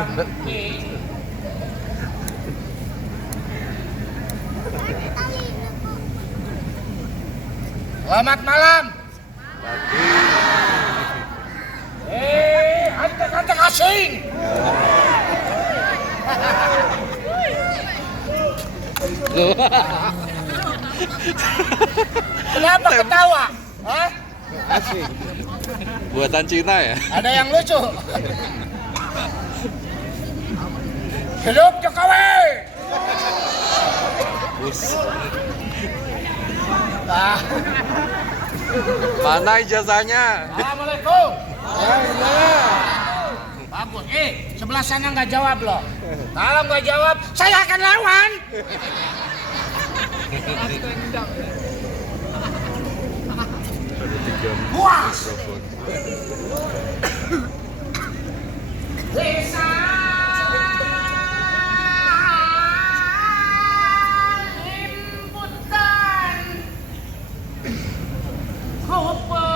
Samping. Selamat malam. Hantar asing. Kenapa ketawa? Hah? Asik. Buatan Cina ya? Ada yang lucu. Hidup Jokowi. Bus. Nah. Mana ijazahnya? Assalamualaikum. Bagus. Sebelah sana nggak jawab loh. Kalau nggak jawab, saya akan lawan. Puas. Desa Limbutan Kupeting.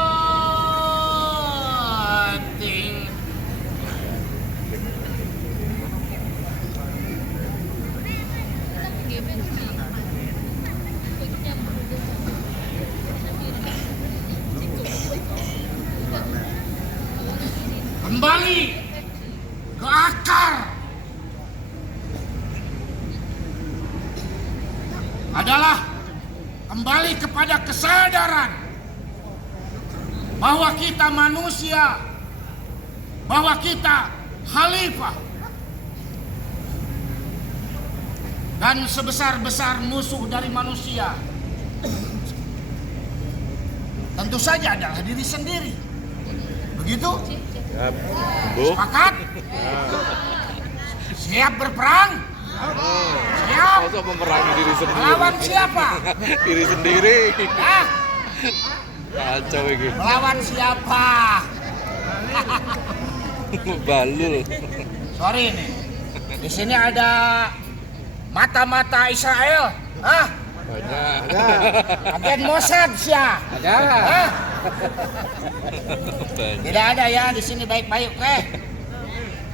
Kembali ke akar adalah kembali kepada kesadaran bahwa kita manusia, bahwa kita khalifah, dan sebesar-besar musuh dari manusia tentu saja adalah diri sendiri. Begitu? Sepakat? Siap berperang? Siap? Masa memerangi diri sendiri? Melawan siapa? Diri sendiri. Hah? Kacau ini. Melawan siapa? Balul. Sorry nih. Di sini ada mata-mata Israel. Hah? Banyak. Agen Mossad siapa? Ada. Hah? Banyak. Tidak ada ya, di sini baik-baik.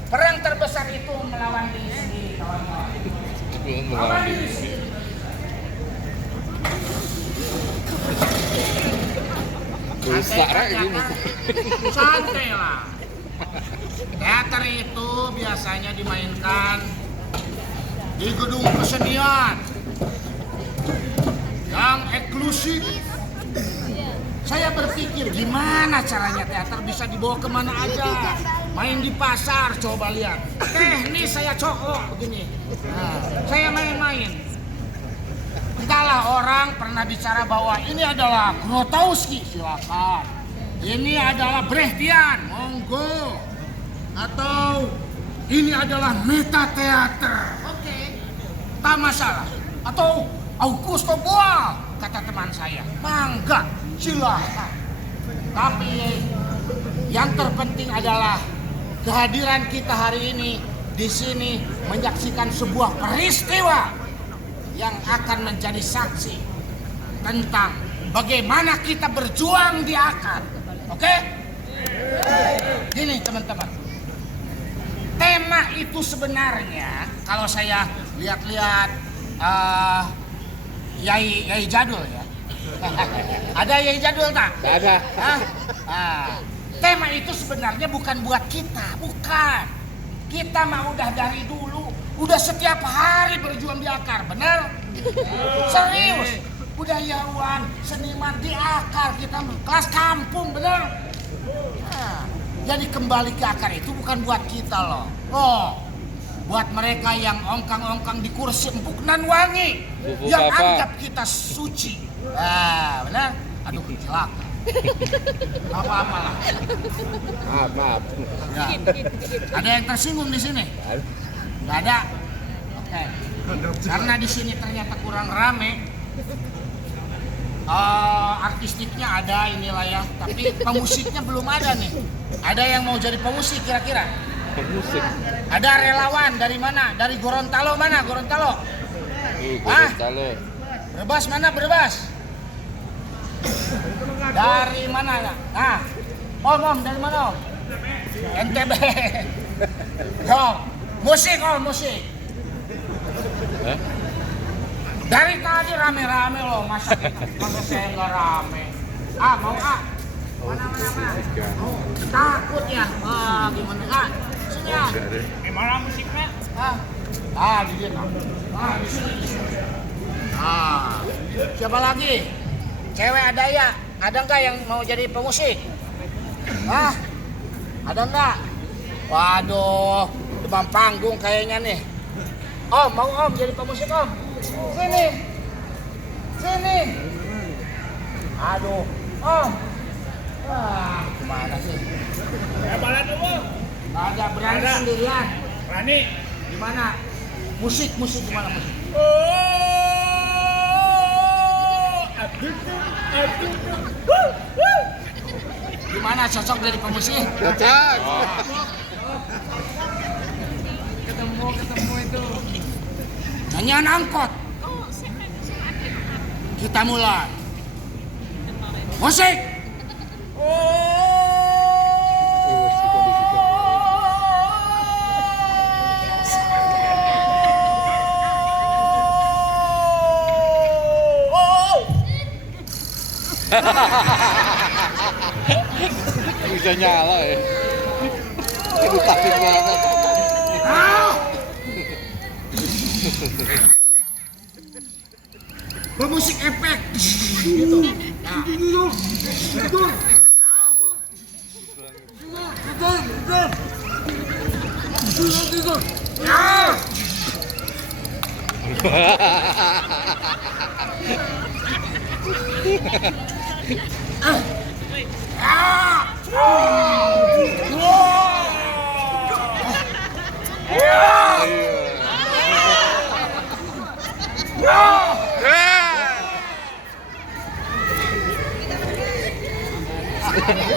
Perang terbesar itu melawan diri sendiri, kawan-kawan. Melawan diri sendiri. Rusak rek ini. Santai lah. Teater itu biasanya dimainkan di gedung kesenian yang eksklusif. Saya berpikir gimana caranya teater bisa dibawa kemana aja. Main di pasar, coba lihat. Teknis saya cokok begini. Nah, saya main-main. Entahlah orang pernah bicara bahwa ini adalah Grotowski, silakan. Ini adalah Brechtian, monggo. Atau ini adalah meta teater. Oke. Tak masalah. Atau Augusto Boal, kata teman saya. Mangga, silakan. Tapi yang terpenting adalah kehadiran kita hari ini di sini menyaksikan sebuah peristiwa yang akan menjadi saksi tentang bagaimana kita berjuang di akar. Oke? Gini teman-teman. Tema itu sebenarnya kalau saya lihat-lihat Yai Jadul ya. Ada Yai Jadul tak? Ada. Tema itu sebenarnya bukan buat kita, bukan. Kita mah udah dari dulu, udah setiap hari berjuang di akar, bener? Serius, budayawan, seniman di akar kita, kelas kampung, bener? Nah, jadi kembali ke akar itu bukan buat kita loh. Buat mereka yang ongkang-ongkang di kursi empuk nan wangi, yang anggap kita suci. Nah, benar? Aduh, celaka. Apa-apa lah. Maaf. Ya. Ada yang tersinggung di sini? Nggak ada. Oke. Karena di sini ternyata kurang rame. Artistiknya ada inilah ya, tapi pemusiknya belum ada nih. Ada yang mau jadi pemusik kira-kira? Musik. Ada relawan dari mana? Dari Gorontalo mana? Gorontalo? Gorontalo. Brebes mana? Brebes? Dari mana ya? Nah, Om dari mana Om? NTB. Yo, musik musik. Hah? Dari tadi rame-rame loh, masa saya nggak rame? Mau Mana? Oh, takut ya? Gimana? Sini ya. Gimana musiknya? Di sini. Di sini. Siapa lagi? Cewek ada ya? Ada nggak yang mau jadi pemusik? Ada nggak? Waduh, demam panggung kayaknya nih. Mau jadi pemusik Om? Sini. Aduh, Om. Gimana sih? Ya balat dulu. Nggak ada, berani sendirian. Berani. Gimana? Musik gimana musik? Gimana cocok dari pemusik? Cocok. Ketemu itu. Nyanyian angkot. Kita mulai. Musik. Bisa nyala ya. Itu takut banget. Bermusik efek gitu.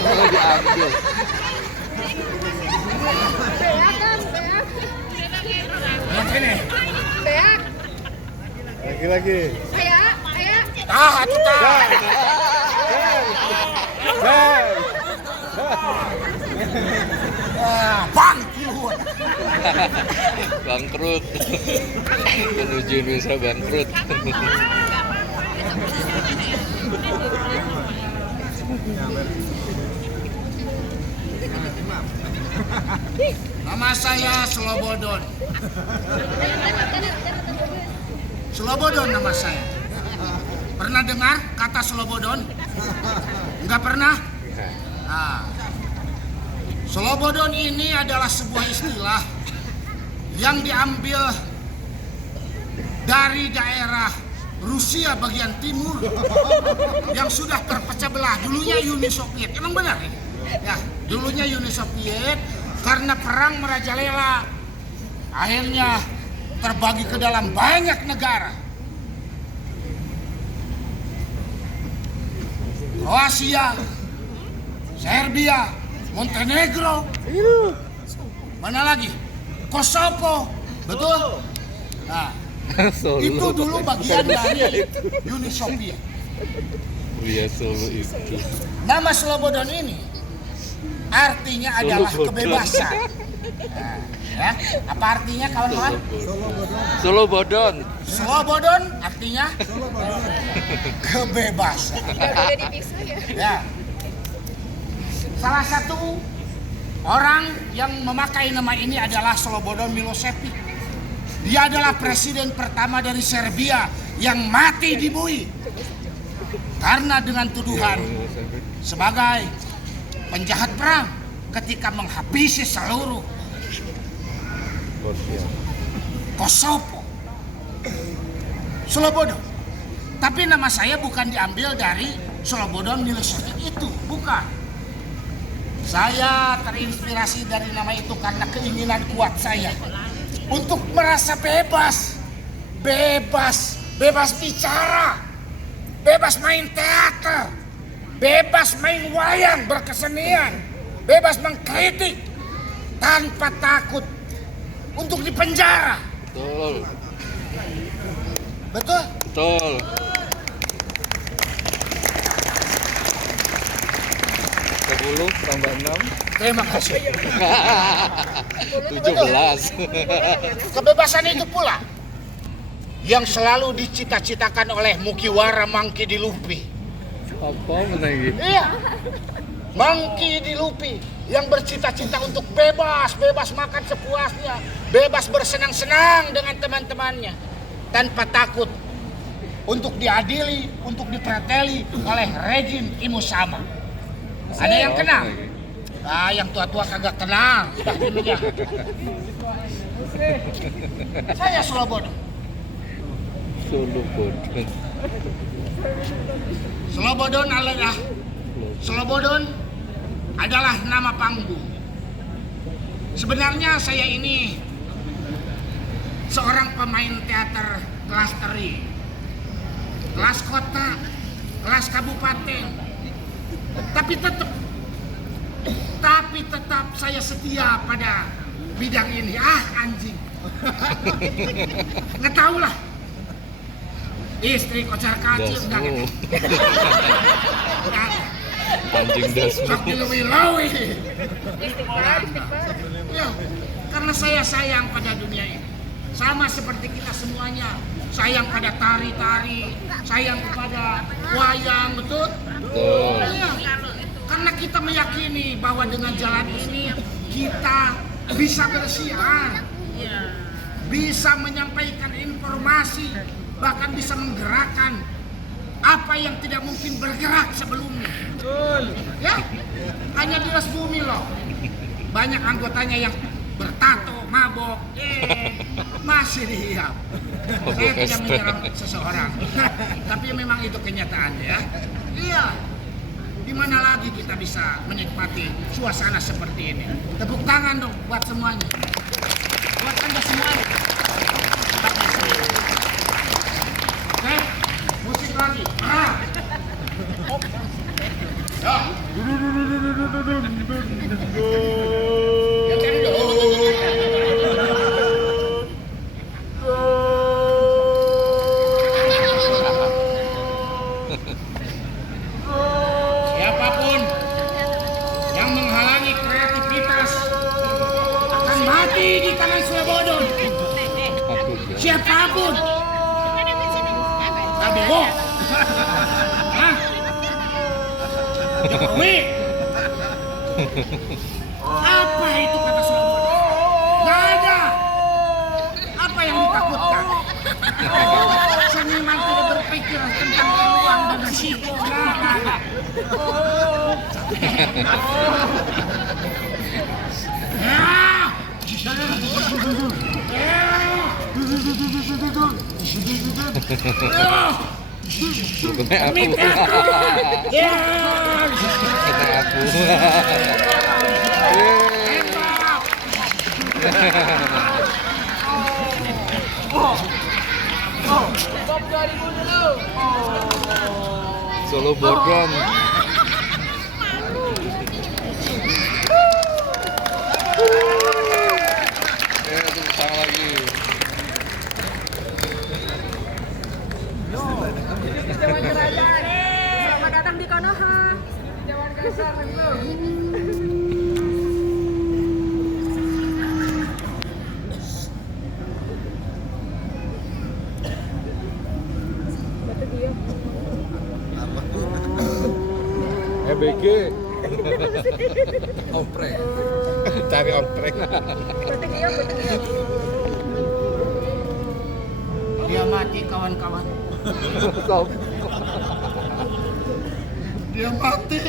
Kalau diambil. Sini. Lagi. Atuh. Bangkrut. Bangkrut. Menuju Indonesia bangkrut. Nama saya Slobodon. Slobodon nama saya. Pernah dengar kata Slobodon? Enggak pernah? Slobodon ini adalah sebuah istilah yang diambil dari daerah Rusia bagian timur yang sudah terpecah belah. Dulunya Uni Soviet. Emang benar ini? Ya, dulunya Uni Soviet karena perang merajalela. Akhirnya terbagi ke dalam banyak negara. Kroasia, Serbia, Montenegro, mana lagi? Kosovo, betul? Nah, itu dulu bagian dari Uni Soviet. Iya, Solo itu. Nama Slobodon ini artinya adalah kebebasan. Nah, ya, apa artinya kawan-kawan? Slobodon. Slobodon artinya kebebasan. Udah dipisah ya. Ya. Salah satu orang yang memakai nama ini adalah Slobodan Milošević. Dia adalah presiden pertama dari Serbia yang mati di bui karena dengan tuduhan sebagai penjahat perang ketika menghabisi seluruh Kosovo. Slobodan. Tapi nama saya bukan diambil dari Slobodan Milošević itu, bukan. Saya terinspirasi dari nama itu karena keinginan kuat saya untuk merasa bebas bicara, bebas main teater, bebas main wayang berkesenian, bebas mengkritik tanpa takut untuk dipenjara. Betul. Betul? Betul. 10 tambah 6 Terima kasih. 17. Kebebasan itu pula yang selalu dicita-citakan oleh Mukiwara Mangki Dilupi. Apa menagi? Iya, Mangki Dilupi yang bercita-cita untuk bebas makan sepuasnya, bebas bersenang-senang dengan teman-temannya, tanpa takut untuk diadili, untuk dipreteli oleh rejim Imusama. Ada yang kenal? Ah, yang tua-tua kagak kenal. Dah dulunya. Saya Slobodan. Slobodan adalah nama panggung. Sebenarnya saya ini seorang pemain teater kelas teri, kelas kota, kelas kabupaten. Tapi tetap saya setia pada bidang ini. Anjing. Nggak tahu lah. Istri kocar kacir udah Dasmu. Udah. Anjing dasmu. Sok dilewi-lewi. Ya, karena saya sayang pada dunia ini. Sama seperti kita semuanya. Sayang pada tari-tari, sayang kepada wayang, betul? Betul. Iya. Karena kita meyakini bahwa dengan jalan ini kita bisa bersiar, bisa menyampaikan informasi, bahkan bisa menggerakkan apa yang tidak mungkin bergerak sebelumnya. Ya, hanya di atas bumi loh. Banyak anggotanya yang bertato, mabok, masih diam. Saya tidak menyerang seseorang, tapi memang itu kenyataannya ya. Iya. Di mana lagi kita bisa menikmati suasana seperti ini? Tepuk tangan dong buat semuanya. Buat Anda semuanya. Oke, musik lagi. Ya. Ya kan dong. Siapapun yang menghalangi kreativitas akan mati di tangan Slobodan. Siapapun. Prabowo. Hah? Jokowi. Apa itu kata Slobodan? Gak ada. Apa yang ditakutkan? Seniman tidak berpikir tentang peluang dan risiko. Gak ada. Bukannya aku. Bukannya aku. Solo Bordon. Tepuk tangan lagi. Dewan Kerajaan. Selamat datang di Konoha. Dewan Kasar itu. BG. Oprek. Cari oprek. Dia mati kawan-kawan. Dia mati.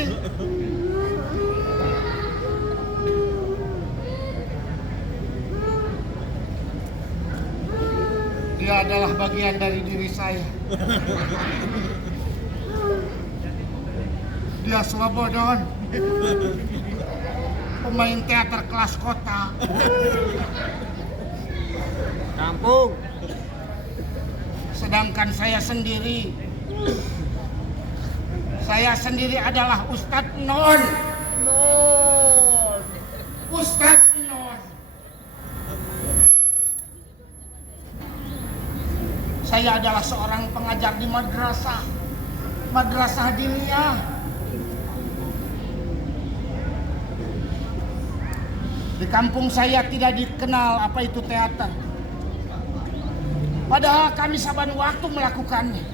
Dia adalah bagian dari diri saya. Dia Slobodan, pemain teater kelas kota. Kampung. Sedangkan saya sendiri adalah Ustadz Non. Ustadz Non. Saya adalah seorang pengajar di madrasah diniyah. Di kampung saya tidak dikenal apa itu teater. Padahal kami saban waktu melakukannya.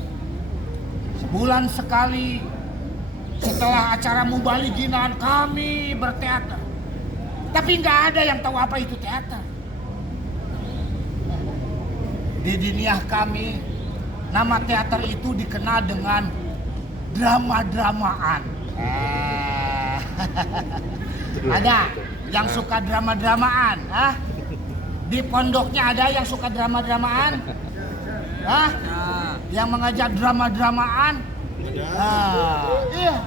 Sebulan sekali setelah acara mubaliginan kami berteater. Tapi nggak ada yang tahu apa itu teater. Di dunia kami, nama teater itu dikenal dengan drama-dramaan. Ada yang suka drama-dramaan, Di pondoknya ada yang suka drama-dramaan, Yang mengajar drama-dramaan, iya.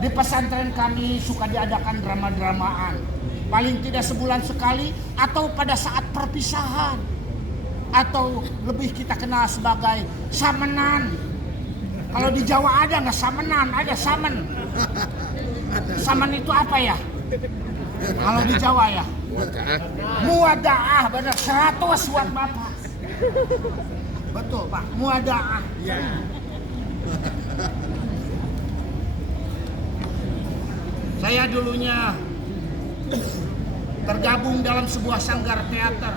Di pesantren kami suka diadakan drama-dramaan, paling tidak sebulan sekali atau pada saat perpisahan, atau lebih kita kenal sebagai samenan. Kalau di Jawa ada nggak samenan, ada samen. Samen itu apa ya? Kalau di Jawa ya? Muadaah, benar 100 buat Bapak. Betul Pak, muadaah. Saya dulunya tergabung dalam sebuah sanggar teater.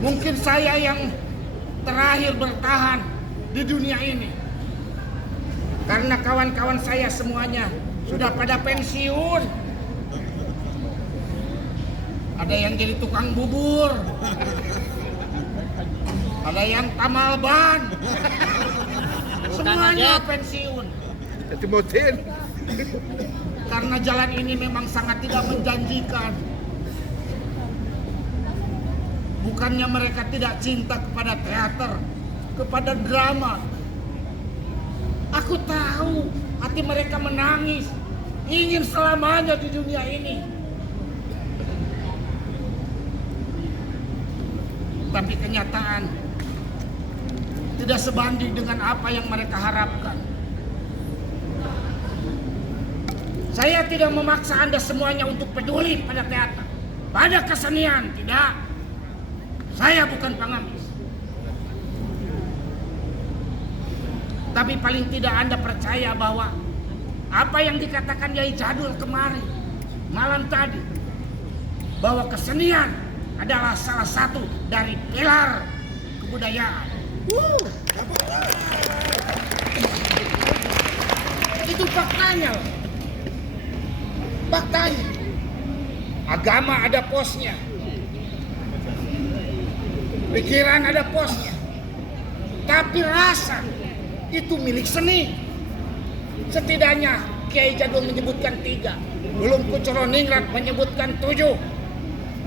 Mungkin saya yang terakhir bertahan di dunia ini. Karena kawan-kawan saya semuanya sudah pada pensiun. Ada yang jadi tukang bubur. Ada yang tamal ban. Semuanya pensiun. Timotin. Karena jalan ini memang sangat tidak menjanjikan. Bukannya mereka tidak cinta kepada teater, kepada drama. Aku tahu hati mereka menangis, ingin selamanya di dunia ini. Tapi kenyataan tidak sebanding dengan apa yang mereka harapkan. Saya tidak memaksa Anda semuanya untuk peduli pada teater, pada kesenian, tidak. Saya bukan pengemis. Tapi paling tidak Anda percaya bahwa apa yang dikatakan Yai Jadul kemarin, malam tadi, bahwa kesenian adalah salah satu dari pilar kebudayaan. Itu faktanya. Faktanya. Agama ada posnya. Pikiran ada posnya. Tapi rasa itu milik seni. Setidaknya Kiai Jadul menyebutkan 3. Belum Kucoroningrat menyebutkan 7.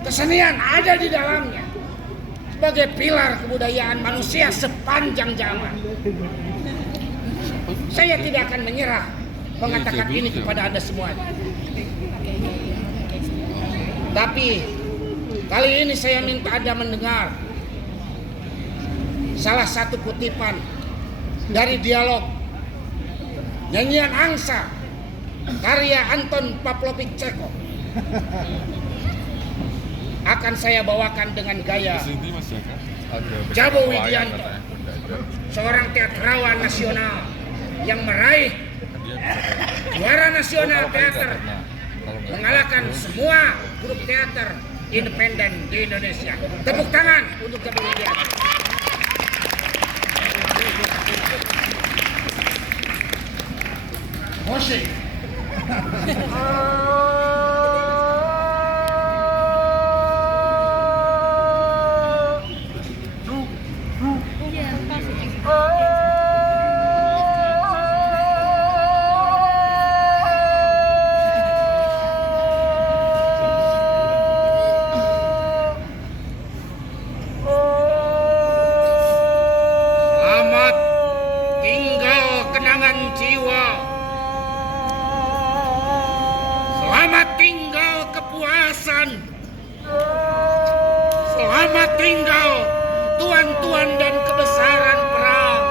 Kesenian ada di dalamnya sebagai pilar kebudayaan manusia sepanjang zaman. Saya tidak akan menyerah mengatakan ini kepada Anda semuanya. Tapi kali ini saya minta Anda mendengar salah satu kutipan dari dialog nyanyian angsa karya Anton Pavlovich Chekhov. Akan saya bawakan dengan gaya Jabo Widianto, seorang teatrawan nasional yang meraih juara nasional teater, mengalahkan semua grup teater independen di Indonesia. Tepuk tangan untuk Jabo Widianto. Musik. Selamat tinggal kepuasan. Selamat tinggal tuan-tuan dan kebesaran perang.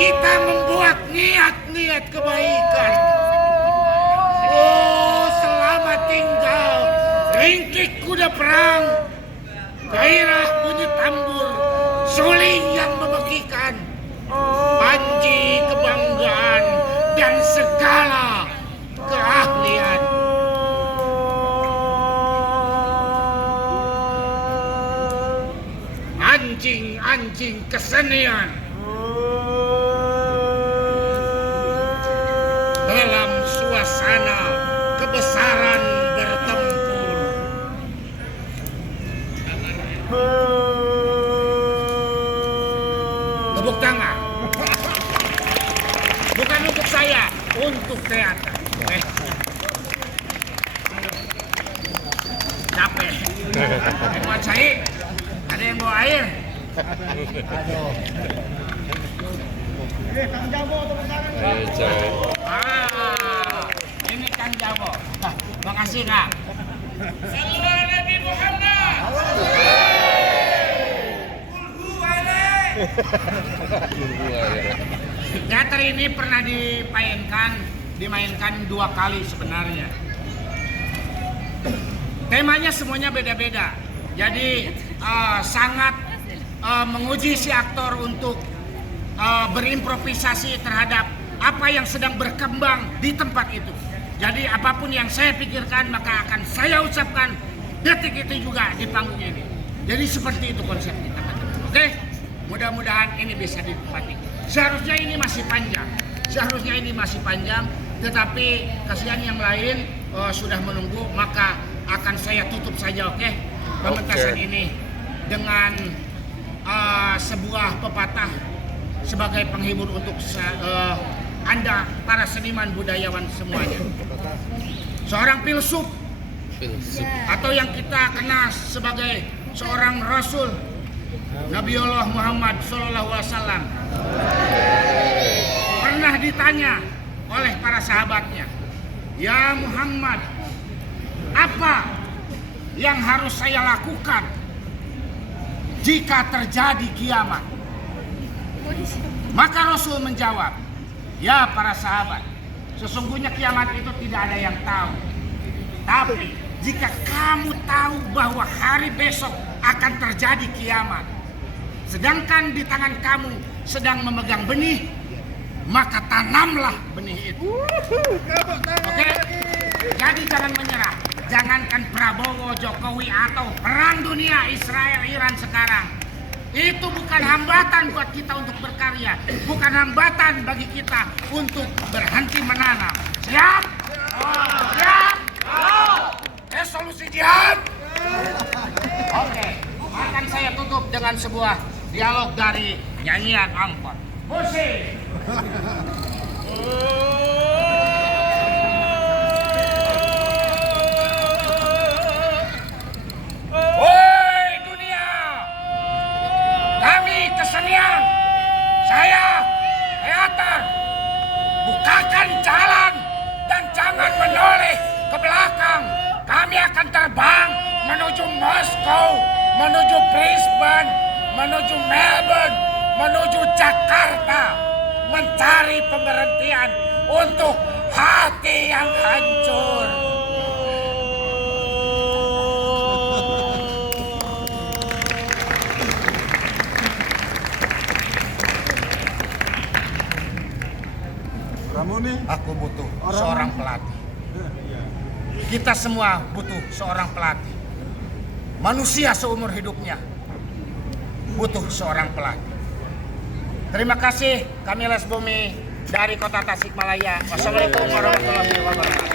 Kita membuat niat-niat kebaikan. Oh, selamat tinggal ringkik kuda perang. Gairah bunyi tambur, suling yang memekikan. Panji kebanggaan dan segala keahlian. memancing kesenian dalam suasana kebesaran bertempur. Tepuk tangan. Bukan untuk saya, untuk teater. Capek. Mau cair? Ada yang bawa air? Ayo coy. Ini Kang Jabo. Makasih Kang. Sallallahu Nabi Muhammad. Teater ini pernah dimainkan 2 kali sebenarnya. Temanya semuanya beda-beda. Jadi sangat menguji si aktor untuk berimprovisasi terhadap apa yang sedang berkembang di tempat itu. Jadi apapun yang saya pikirkan maka akan saya ucapkan detik itu juga di panggung ini. Jadi seperti itu konsep kita. Oke? Mudah-mudahan ini bisa dinikmati. Seharusnya ini masih panjang. Tetapi kasihan yang lain sudah menunggu, maka akan saya tutup saja, oke? Pementasan ini dengan sebuah pepatah sebagai penghibur untuk Anda para seniman budayawan semuanya. Seorang filsuf atau yang kita kenal sebagai seorang Rasul Nabiullah Muhammad SAW pernah ditanya oleh para sahabatnya, "Ya Muhammad, apa yang harus saya lakukan jika terjadi kiamat?" Maka Rasul menjawab, "Ya para sahabat, sesungguhnya kiamat itu tidak ada yang tahu. Tapi jika kamu tahu bahwa hari besok akan terjadi kiamat, sedangkan di tangan kamu sedang memegang benih, maka tanamlah benih itu." Oke? Jadi jangan menyerah. Jangankan Prabowo, Jokowi atau perang dunia Israel-Iran sekarang. Itu bukan hambatan buat kita untuk berkarya. Bukan hambatan bagi kita untuk berhenti menanam. Siap? Siap? Resolusi jihad? Oke. Akan saya tutup dengan sebuah dialog dari nyanyian Angkot. Musik. Woi dunia, kami kesenian, saya teater, bukakan jalan dan jangan menoleh ke belakang. Kami akan terbang menuju Moskow, menuju Brisbane, menuju Melbourne, menuju Jakarta, mencari pemberhentian untuk hati yang hancur. Aku butuh seorang pelatih. Kita semua butuh seorang pelatih. Manusia seumur hidupnya butuh seorang pelatih. Terima kasih, kami Les Bumi dari Kota Tasikmalaya. Wassalamualaikum warahmatullahi wabarakatuh.